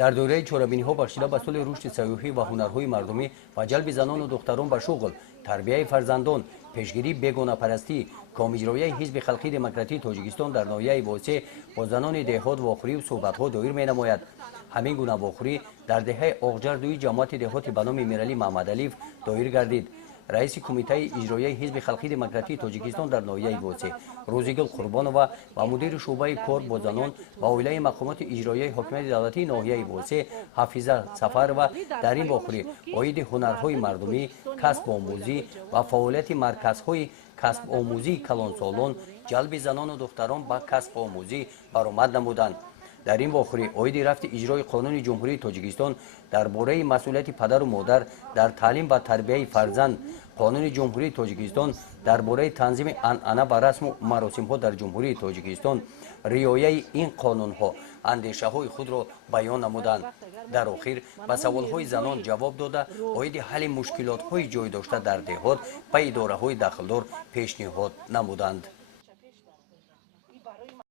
дар доираи чорабиниҳо бахшида ба сулҳи рушди сайёҳӣ ва ҳунарҳои мардумӣ ва ҷалби занону духтарон ба шуғл, тарбияи фарзандон, пешгирии бегонапарастӣ, комиҷрояи ҳизби халқии демократии Тоҷикистон дар ноҳияи восеъ бо занони деҳот вохӯрию суҳбатҳо доир менамояд. ҳамин гуна вохӯрӣ дар деҳаи Оғҷардуи ҷамоати деҳоти ба номи Миралӣ Маҳмадалиев доир гардид. раиси кумитаи иҷроияи ҳизби халқии демократии Тоҷикистон дар ноҳияи восеъ Рӯзигул Қурбонова ва мудири шуъбаи кор бо занон ва оилаи мақомоти иҷроияи ҳокимияти давлатии ноҳияи восеъ Ҳафиза Сафарова дар ин вохӯрӣ оиди ҳунарҳои мардумӣ, касбомӯзӣ ва фаъолияти марказҳои касбомӯзии калонсолон, ҷалби занону духтарон ба касбомӯзӣ баромад намуданд. дар ин вохӯрӣ оиди рафти иҷрои қонуни ҷумҳурии Тоҷикистон дар бораи масъулияти падару модар дар таълим ва тарбияи фарзанд, қонуни ҷумҳурии Тоҷикистон дар бораи танзими анъана ва расму маросимҳо дар ҷумҳурии Тоҷикистон, риояи ин қонунҳо андешаҳои худро баён намуданд. дар охир ба саволҳои занон ҷавоб дода оиди ҳалли мушкилотҳои ҷойдошта дар деҳот ба идораҳои дахлдор пешниҳод намуданд.